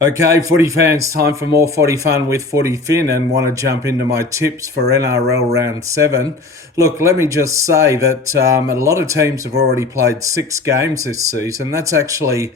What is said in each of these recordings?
Okay, footy fans, time for more footy fun with Footy Fin and want to jump into my tips for NRL round 7. Look, let me just say that a lot of teams have already played 6 games this season. That's actually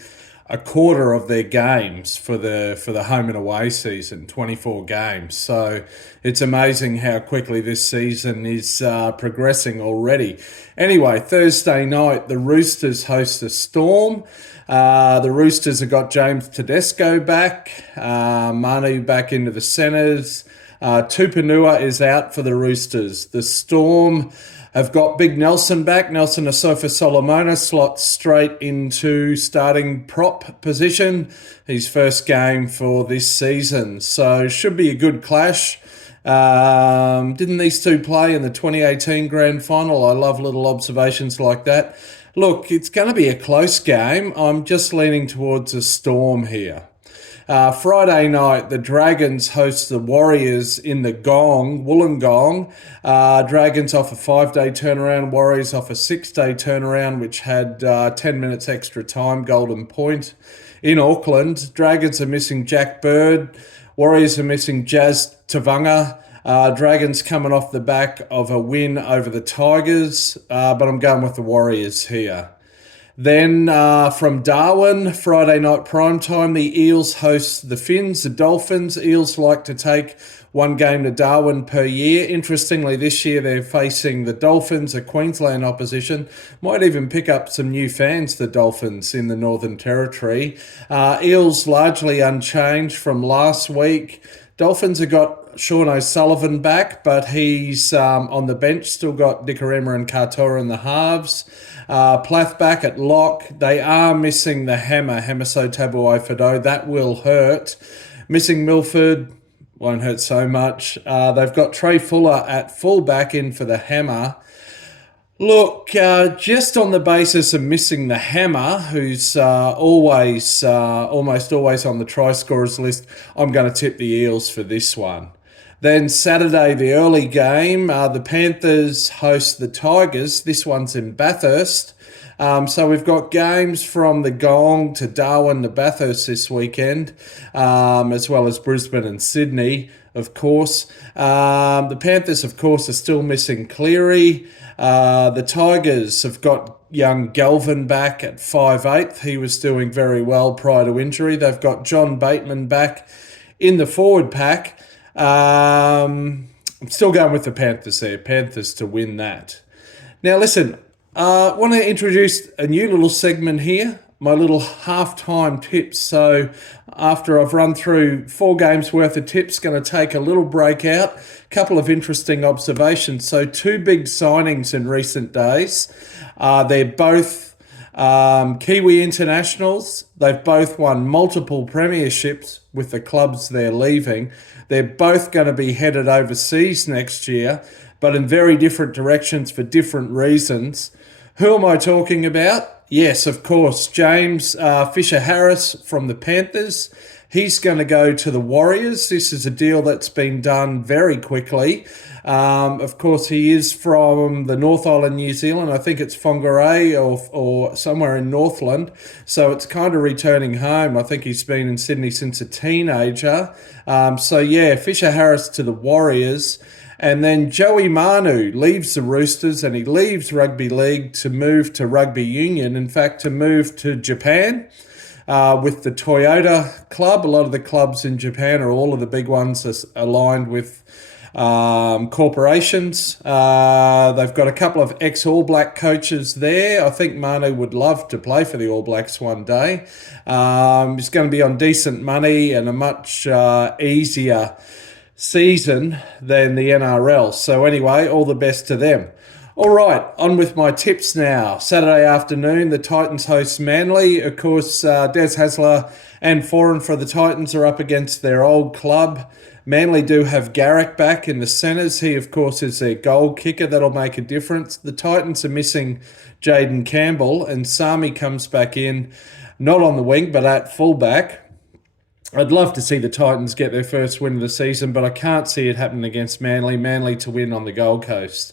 a quarter of their games for the home and away season, 24 games. So it's amazing how quickly this season is progressing already. Anyway, Thursday night, the Roosters host the Storm. The Roosters have got James Tedesco back, Manu back into the centres. Tupanua is out for the Roosters. The Storm have got Big Nelson back. Nelson Asofa Solomona slots straight into starting prop position. His first game for this season. So should be a good clash. Didn't these two play in the 2018 grand final? I love little observations like that. Look, it's going to be a close game. I'm just leaning towards a Storm here. Friday night, the Dragons host the Warriors in the Gong, Wollongong. Dragons off a 5-day turnaround, Warriors off a 6-day turnaround, which had 10 minutes extra time, Golden Point in Auckland. Dragons are missing Jack Bird. Warriors are missing Jazz Tavanga. Dragons coming off the back of a win over the Tigers, but I'm going with the Warriors here. Then from Darwin, Friday night prime time, the Eels host the Finns, the Dolphins. Eels like to take one game to Darwin per year. Interestingly, this year they're facing the Dolphins, a Queensland opposition. Might even pick up some new fans, the Dolphins, in the Northern Territory. Eels largely unchanged from last week. Dolphins have got Sean O'Sullivan back, but he's on the bench. Still got Nikorima and Katoa in the halves. Plath back at lock. They are missing the hammer, Hamaso Tabuai-Fidow. That will hurt. Missing Milford, won't hurt so much. They've got Trey Fuller at fullback in for the hammer. Look, just on the basis of missing the hammer, who's almost always on the try scorers list, I'm going to tip the Eels for this one. Then Saturday, the early game, the Panthers host the Tigers. This one's in Bathurst. So we've got games from the Gong to Darwin to Bathurst this weekend, as well as Brisbane and Sydney, of course. The Panthers, of course, are still missing Cleary. The Tigers have got young Galvin back at 5'8". He was doing very well prior to injury. They've got John Bateman back in the forward pack. I'm still going with the Panthers there. Panthers to win that. Now, listen, I want to introduce a new little segment here, my little halftime tips. So after I've run through 4 games worth of tips, going to take a little break out, couple of interesting observations. So 2 big signings in recent days. They're both Kiwi internationals. They've both won multiple premierships with the clubs they're leaving. They're both going to be headed overseas next year, but in very different directions for different reasons. Who am I talking about? Yes, of course, James Fisher-Harris from the Panthers. He's going to go to the Warriors. This is a deal that's been done very quickly. Of course, he is from the North Island, New Zealand. I think it's Whangarei or somewhere in Northland. So it's kind of returning home. I think he's been in Sydney since a teenager. Fisher-Harris to the Warriors. And then Joey Manu leaves the Roosters and he leaves rugby league to move to rugby union. In fact, to move to Japan with the Toyota club. A lot of the clubs in Japan, or all of the big ones, are aligned with corporations. They've got a couple of ex-All Black coaches there. I think Manu would love to play for the All Blacks one day. He's going to be on decent money and a much easier season than the NRL. So anyway, all the best to them. All right, on with my tips now. Saturday afternoon, the Titans host Manly. Of course, Des Hasler and Foran for the Titans are up against their old club. Manly do have Garrick back in the centres. He, of course, is their goal kicker. That'll make a difference. The Titans are missing Jaden Campbell, and Sami comes back in, not on the wing, but at fullback. I'd love to see the Titans get their first win of the season, but I can't see it happen against Manly. Manly to win on the Gold Coast.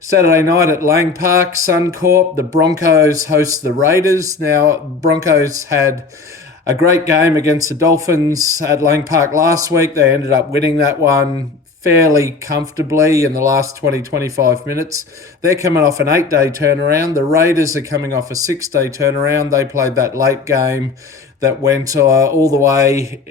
Saturday night at Lang Park, Suncorp, the Broncos host the Raiders. Now, Broncos had a great game against the Dolphins at Lang Park last week. They ended up winning that one fairly comfortably in the last 20-25 minutes. They're coming off an 8-day turnaround. The Raiders are coming off a 6-day turnaround. They played that late game that went all the way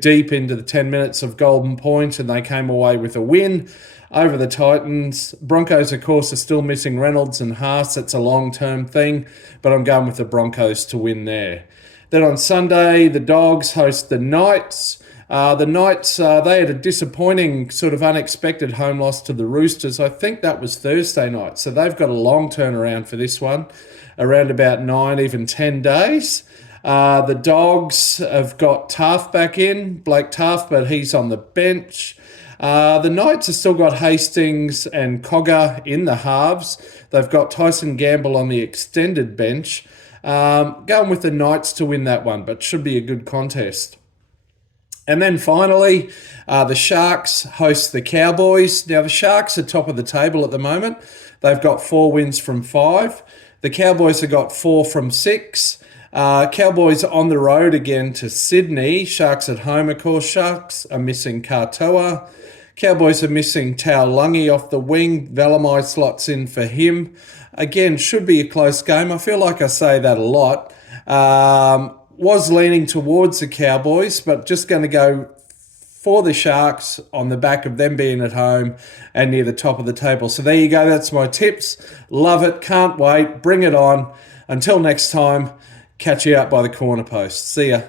deep into the 10 minutes of Golden Point, and they came away with a win over the Titans. Broncos, of course, are still missing Reynolds and Haas. That's a long-term thing, but I'm going with the Broncos to win there. Then on Sunday, the Dogs host the Knights. The Knights, they had a disappointing, sort of unexpected home loss to the Roosters. I think that was Thursday night. So they've got a long turnaround for this one, around about 9, even 10 days. The Dogs have got Taft back in, Blake Taft, but he's on the bench. The Knights have still got Hastings and Cogger in the halves. They've got Tyson Gamble on the extended bench. Going with the Knights to win that one, but should be a good contest. And then finally, the Sharks host the Cowboys. Now, the Sharks are top of the table at the moment. They've got 4 wins from 5. The Cowboys have got 4 from 6. Cowboys on the road again to Sydney. Sharks at home, of course. Sharks are missing Katoa. Cowboys are missing Taulungi off the wing. Valamai slots in for him. Again, should be a close game. I feel like I say that a lot. Was leaning towards the Cowboys, but just going to go for the Sharks on the back of them being at home and near the top of the table. So there you go. That's my tips. Love it. Can't wait. Bring it on. Until next time, catch you out by the corner post. See ya.